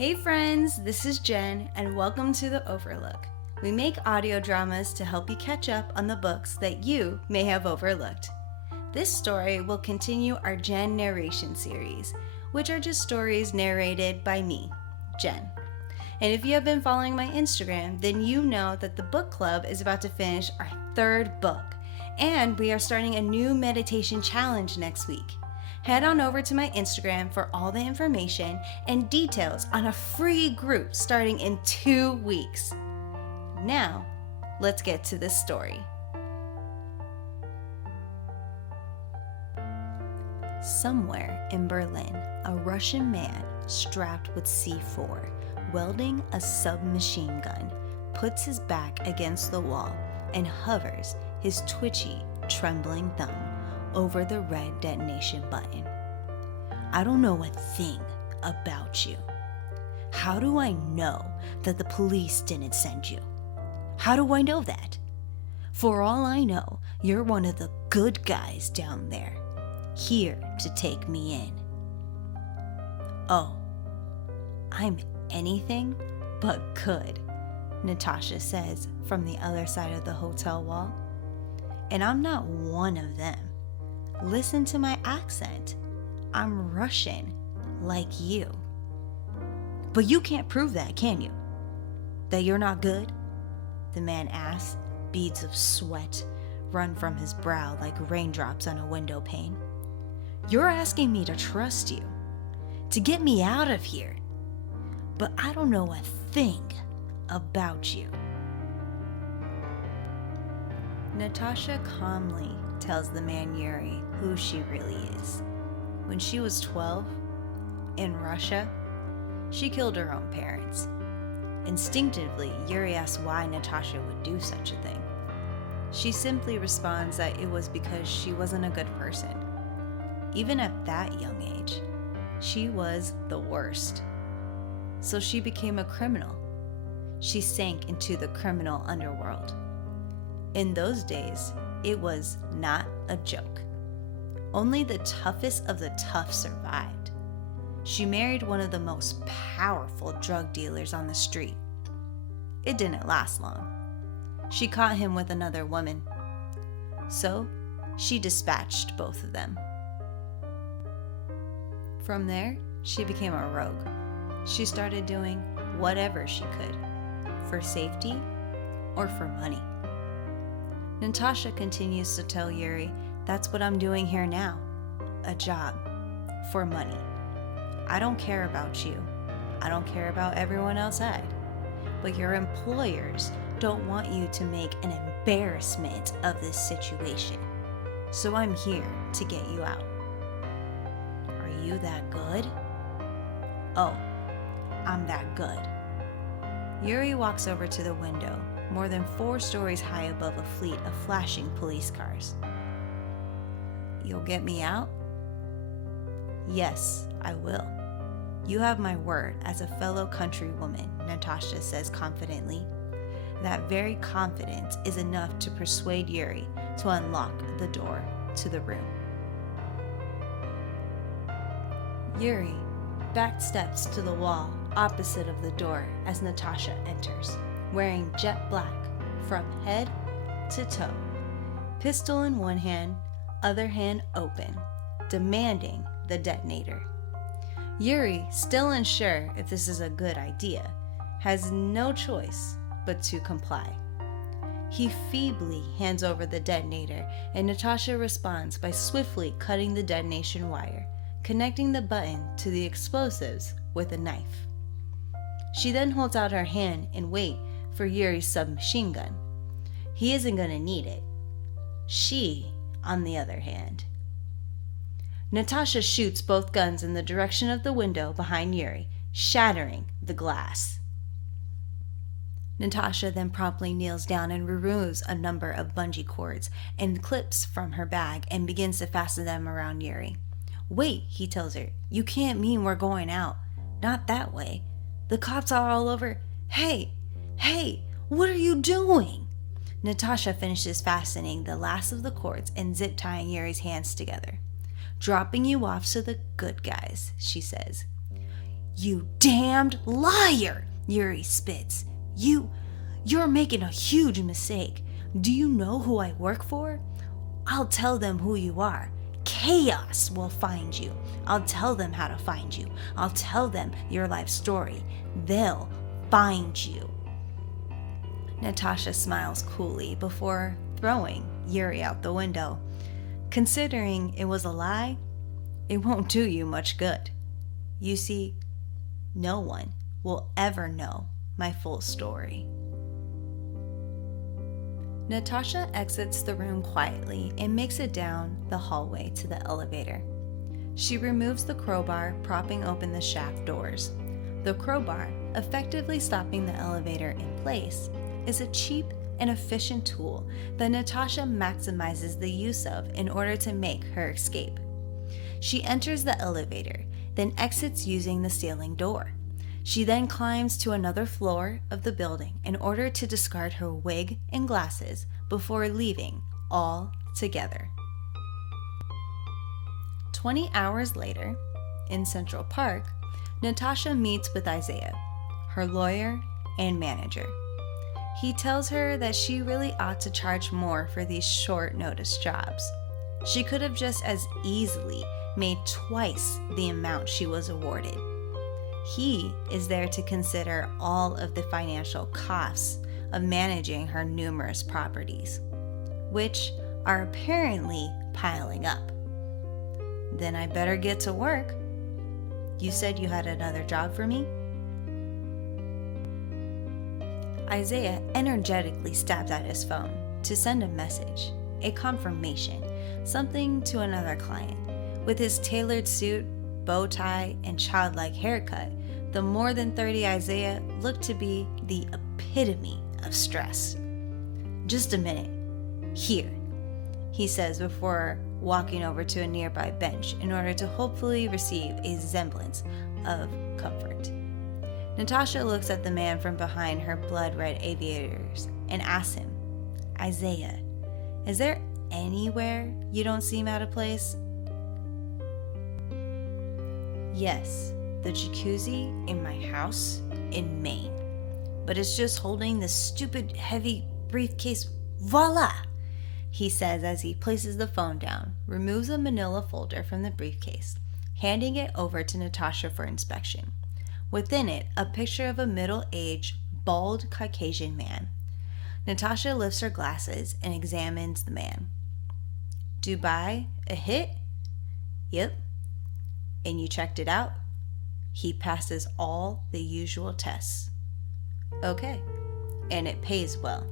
Hey friends, this is Jen and welcome to the OverLook. We make audio dramas to help you catch up on the books that you may have overlooked. This story will continue our Jenn-Narration series, which are just stories narrated by me, Jen. And if you have been following my Instagram, then you know that the book club is about to finish our third book, and we are starting a new meditation challenge next week. Head on over to my Instagram for all the information and details on a free group starting in 2 weeks. Now, let's get to this story. Somewhere in Berlin, a Russian man strapped with C4, welding a submachine gun, puts his back against the wall and hovers his twitchy, trembling thumb over the red detonation button. I don't know a thing about you. How do I know that the police didn't send you? How do I know that? For all I know, you're one of the good guys down there, here to take me in. Oh, I'm anything but good, Natasha says from the other side of the hotel wall. And I'm not one of them. Listen to my accent. I'm Russian, like you. But you can't prove that, can you? That you're not good? The man asked. Beads of sweat run from his brow like raindrops on a window pane. You're asking me to trust you, to get me out of here. But I don't know a thing about you. Natasha calmly tells the man Yuri who she really is. When she was 12, in Russia, she killed her own parents. Instinctively, Yuri asks why Natasha would do such a thing. She simply responds that it was because she wasn't a good person. Even at that young age, she was the worst. So she became a criminal. She sank into the criminal underworld. In those days, it was not a joke. Only the toughest of the tough survived. She married one of the most powerful drug dealers on the street. It didn't last long. She caught him with another woman. So, she dispatched both of them. From there, she became a rogue. She started doing whatever she could, for safety or for money. Natasha continues to tell Yuri, that's what I'm doing here now. A job. For money. I don't care about you. I don't care about everyone outside. But your employers don't want you to make an embarrassment of this situation. So I'm here to get you out. Are you that good? Oh, I'm that good. Yuri walks over to the window, more than 4 stories high above a fleet of flashing police cars. You'll get me out? Yes, I will. You have my word as a fellow countrywoman, Natasha says confidently. That very confidence is enough to persuade Yuri to unlock the door to the room. Yuri back steps to the wall opposite of the door as Natasha enters, wearing jet black from head to toe, pistol in one hand, other hand open, demanding the detonator. Yuri, still unsure if this is a good idea, has no choice but to comply. He feebly hands over the detonator, and Natasha responds by swiftly cutting the detonation wire, connecting the button to the explosives with a knife. She then holds out her hand and waits for Yuri's submachine gun. He isn't going to need it. She, on the other hand. Natasha shoots both guns in the direction of the window behind Yuri, shattering the glass. Natasha then promptly kneels down and removes a number of bungee cords and clips from her bag and begins to fasten them around Yuri. Wait, he tells her, you can't mean we're going out. Not that way. The cops are all over. Hey, what are you doing? Natasha finishes fastening the last of the cords and zip tying Yuri's hands together. Dropping you off to the good guys, she says. "You damned liar!" Yuri spits. You're making a huge mistake. Do you know who I work for? I'll tell them who you are. Chaos will find you. I'll tell them how to find you. I'll tell them your life story. They'll find you." Natasha smiles coolly before throwing Yuri out the window. Considering it was a lie, it won't do you much good. You see, no one will ever know my full story. Natasha exits the room quietly and makes it down the hallway to the elevator. She removes the crowbar, propping open the shaft doors. The crowbar, effectively stopping the elevator in place, is a cheap and efficient tool that Natasha maximizes the use of in order to make her escape. She enters the elevator, then exits using the ceiling door. She then climbs to another floor of the building in order to discard her wig and glasses before leaving all together. 20 hours later, in Central Park, Natasha meets with Isaiah, her lawyer and manager. He tells her that she really ought to charge more for these short notice jobs. She could have just as easily made twice the amount she was awarded. He is there to consider all of the financial costs of managing her numerous properties, which are apparently piling up. Then I better get to work. You said you had another job for me? Isaiah energetically stabs at his phone to send a message, a confirmation, something to another client. With his tailored suit, bow tie, and childlike haircut, the more than 30 Isaiah looked to be the epitome of stress. "Just a minute. Here," he says before walking over to a nearby bench in order to hopefully receive a semblance of comfort. Natasha looks at the man from behind her blood-red aviators and asks him, "Isaiah, is there anywhere you don't seem out of place?" "Yes, the jacuzzi in my house in Maine. But it's just holding this stupid heavy briefcase. Voila!" he says as he places the phone down, removes a manila folder from the briefcase, handing it over to Natasha for inspection. Within it, a picture of a middle-aged, bald Caucasian man. Natasha lifts her glasses and examines the man. "Dubai, a hit?" "Yep." "And you checked it out?" "He passes all the usual tests." "Okay. And it pays well."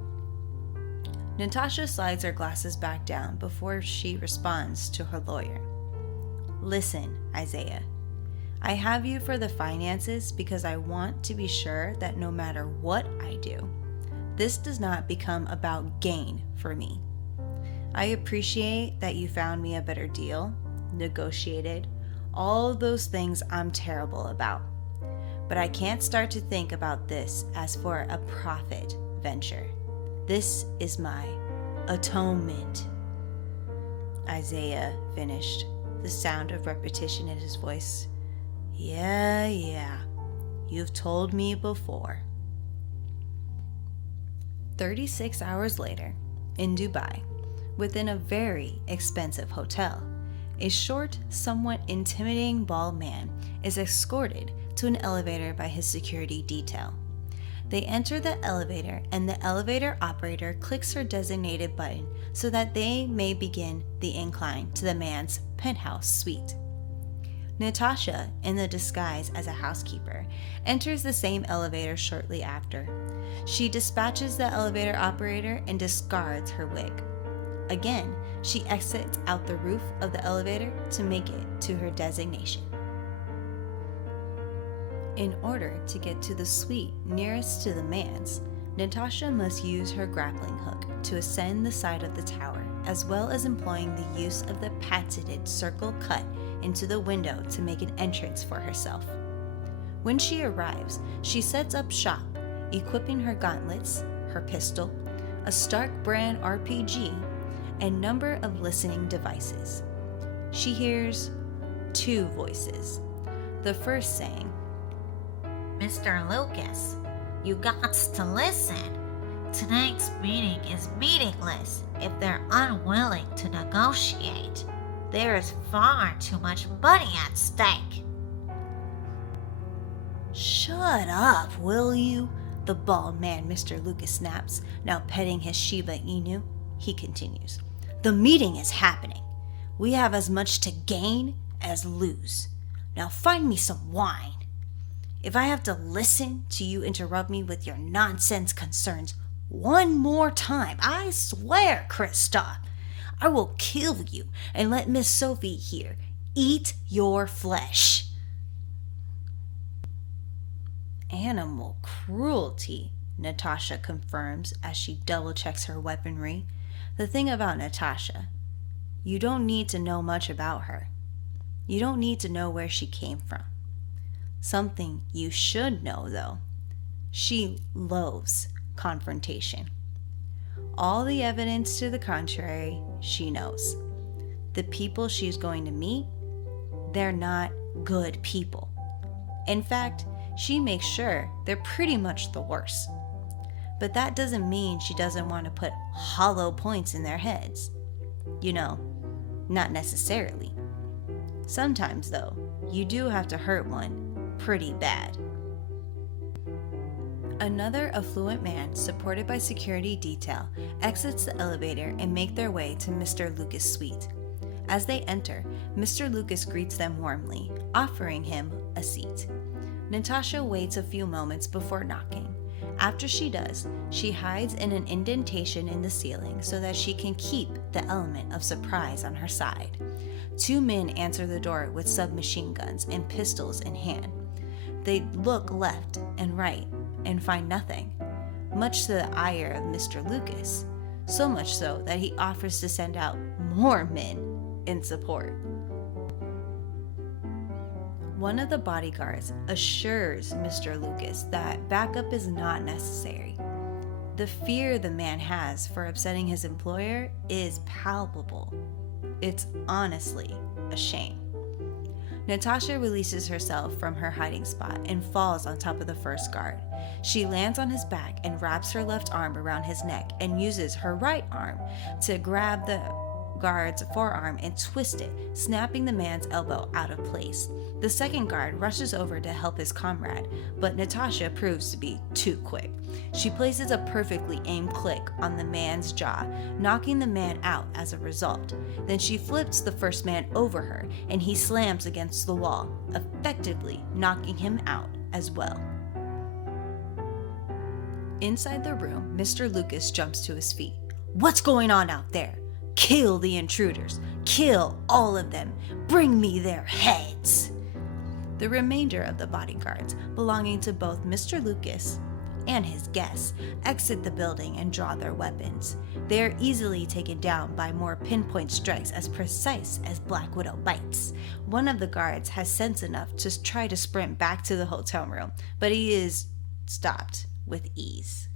Natasha slides her glasses back down before she responds to her lawyer. "Listen, Isaiah, I have you for the finances because I want to be sure that no matter what I do, this does not become about gain for me. I appreciate that you found me a better deal, negotiated, all those things I'm terrible about. But I can't start to think about this as for a profit venture. This is my atonement." Isaiah finished, the sound of repetition in his voice. Yeah, you've told me before." 36 hours later, in Dubai, within a very expensive hotel, a short, somewhat intimidating bald man is escorted to an elevator by his security detail. They enter the elevator and the elevator operator clicks her designated button so that they may begin the incline to the man's penthouse suite. Natasha, in the disguise as a housekeeper, enters the same elevator shortly after. She dispatches the elevator operator and discards her wig. Again, she exits out the roof of the elevator to make it to her designation. In order to get to the suite nearest to the man's, Natasha must use her grappling hook to ascend the side of the tower, as well as employing the use of the patented circle cut into the window to make an entrance for herself. When she arrives, she sets up shop, equipping her gauntlets, her pistol, a Stark brand RPG, and number of listening devices. She hears two voices. The first saying, Mr. Lucas, you gots to listen. Tonight's meeting is meaningless if they're unwilling to negotiate. There is far too much money at stake. Shut up, will you? The bald man Mr. Lucas snaps, now petting his Shiba Inu. He continues. The meeting is happening. We have as much to gain as lose. Now find me some wine. If I have to listen to you interrupt me with your nonsense concerns one more time, I swear, Kristoff, I will kill you and let Miss Sophie here eat your flesh. Animal cruelty, Natasha confirms as she double-checks her weaponry. The thing about Natasha, you don't need to know much about her. You don't need to know where she came from. Something you should know, though. She loathes confrontation. All the evidence to the contrary, she knows. The people she's going to meet, they're not good people. In fact, she makes sure they're pretty much the worst. But that doesn't mean she doesn't want to put hollow points in their heads. You know, not necessarily. Sometimes, though, you do have to hurt one pretty bad. Another affluent man, supported by security detail, exits the elevator and make their way to Mr. Lucas' suite. As they enter, Mr. Lucas greets them warmly, offering him a seat. Natasha waits a few moments before knocking. After she does, she hides in an indentation in the ceiling so that she can keep the element of surprise on her side. Two men answer the door with submachine guns and pistols in hand. They look left and right and find nothing, much to the ire of Mr. Lucas, so much so that he offers to send out more men in support. One of the bodyguards assures Mr. Lucas that backup is not necessary. The fear the man has for upsetting his employer is palpable. It's honestly a shame. Natasha releases herself from her hiding spot and falls on top of the first guard. She lands on his back and wraps her left arm around his neck and uses her right arm to grab the guard's forearm and twist it, snapping the man's elbow out of place. The second guard rushes over to help his comrade, but Natasha proves to be too quick. She places a perfectly aimed click on the man's jaw, knocking the man out as a result. Then she flips the first man over her, and he slams against the wall, effectively knocking him out as well. Inside the room, Mr. Lucas jumps to his feet. What's going on out there? Kill the intruders. Kill all of them. Bring me their heads. The remainder of the bodyguards, belonging to both Mr. Lucas and his guests, exit the building and draw their weapons. They are easily taken down by more pinpoint strikes as precise as Black Widow bites. One of the guards has sense enough to try to sprint back to the hotel room, but he is stopped with ease.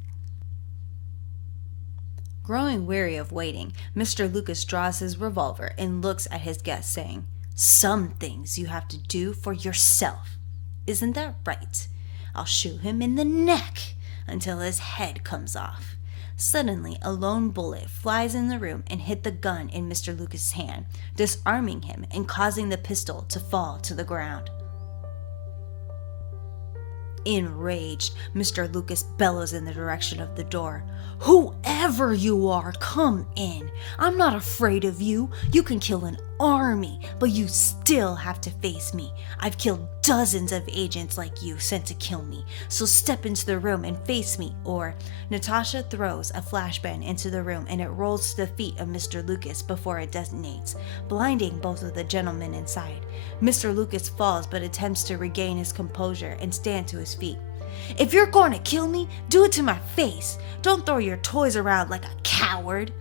Growing weary of waiting, Mr. Lucas draws his revolver and looks at his guest, saying, Some things you have to do for yourself. Isn't that right? I'll shoot him in the neck until his head comes off. Suddenly, a lone bullet flies in the room and hit the gun in Mr. Lucas' hand, disarming him and causing the pistol to fall to the ground. Enraged, Mr. Lucas bellows in the direction of the door. Whoever you are, come in. I'm not afraid of you. You can kill an army, but you still have to face me. I've killed dozens of agents like you sent to kill me, so step into the room and face me, or... Natasha throws a flashbang into the room and it rolls to the feet of Mr. Lucas before it detonates, blinding both of the gentlemen inside. Mr. Lucas falls but attempts to regain his composure and stand to his feet. If you're going to kill me, do it to my face. Don't throw your toys around like a coward.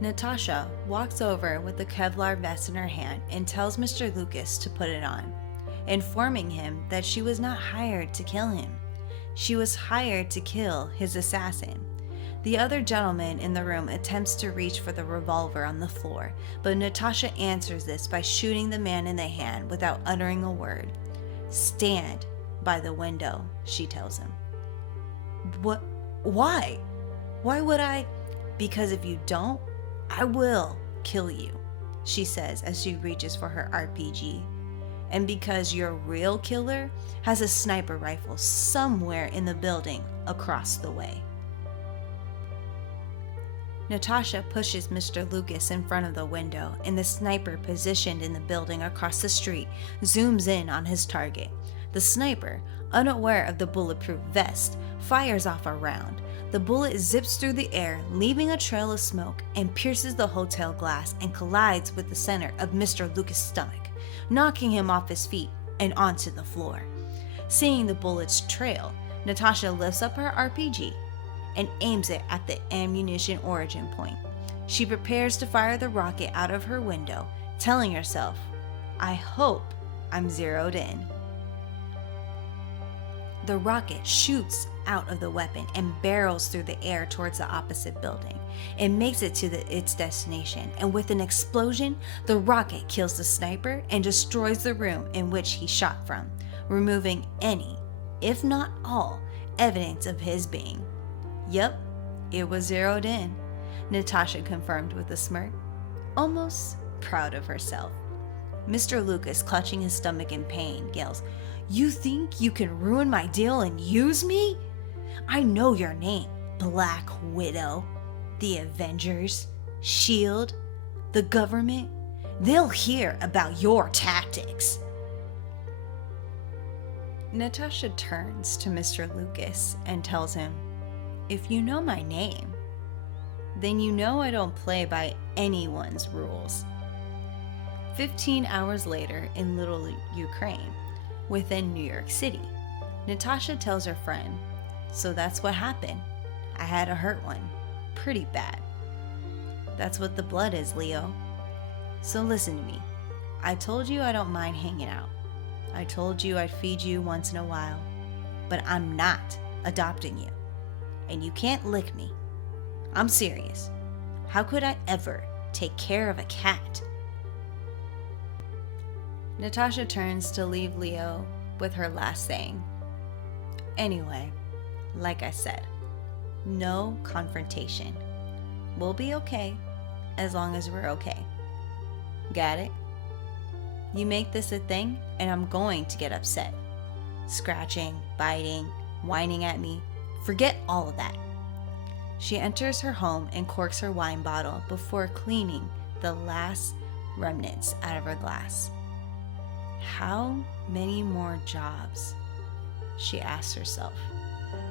Natasha walks over with the Kevlar vest in her hand and tells Mr. Lucas to put it on, informing him that she was not hired to kill him. She was hired to kill his assassin. The other gentleman in the room attempts to reach for the revolver on the floor, but Natasha answers this by shooting the man in the hand without uttering a word. Stand by the window, she tells him. What? Why? Why would I? Because if you don't, I will kill you, she says as she reaches for her RPG. And because your real killer has a sniper rifle somewhere in the building across the way. Natasha pushes Mr. Lucas in front of the window, and the sniper positioned in the building across the street zooms in on his target. The sniper, unaware of the bulletproof vest, fires off a round. The bullet zips through the air, leaving a trail of smoke, and pierces the hotel glass and collides with the center of Mr. Lucas' stomach, knocking him off his feet and onto the floor. Seeing the bullet's trail, Natasha lifts up her RPG and aims it at the ammunition origin point. She prepares to fire the rocket out of her window, telling herself, I hope I'm zeroed in. The rocket shoots out of the weapon and barrels through the air towards the opposite building. It makes it to its destination, and with an explosion, the rocket kills the sniper and destroys the room in which he shot from, removing any, if not all, evidence of his being. Yep, it was zeroed in, Natasha confirmed with a smirk, almost proud of herself. Mr. Lucas, clutching his stomach in pain, yells, You think you can ruin my deal and use me? I know your name, Black Widow. The Avengers, S.H.I.E.L.D., the government, they'll hear about your tactics. Natasha turns to Mr. Lucas and tells him, If you know my name, then you know I don't play by anyone's rules. 15 hours later in Little Ukraine, within New York City, Natasha tells her friend, So that's what happened. I had a hurt one. Pretty bad. That's what the blood is, Leo. So listen to me. I told you I don't mind hanging out. I told you I'd feed you once in a while. But I'm not adopting you. And you can't lick me. I'm serious. How could I ever take care of a cat? Natasha turns to leave Leo with her last saying. Anyway, like I said, no confrontation. We'll be okay as long as we're okay. Got it? You make this a thing and I'm going to get upset. Scratching, biting, whining at me. Forget all of that. She enters her home and corks her wine bottle before cleaning the last remnants out of her glass. How many more jobs? She asks herself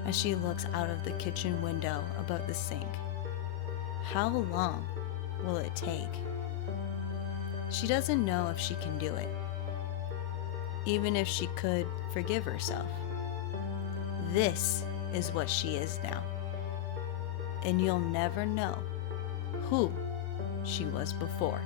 as she looks out of the kitchen window above the sink. How long will it take? She doesn't know if she can do it, even if she could forgive herself. This is what she is now, and you'll never know who she was before.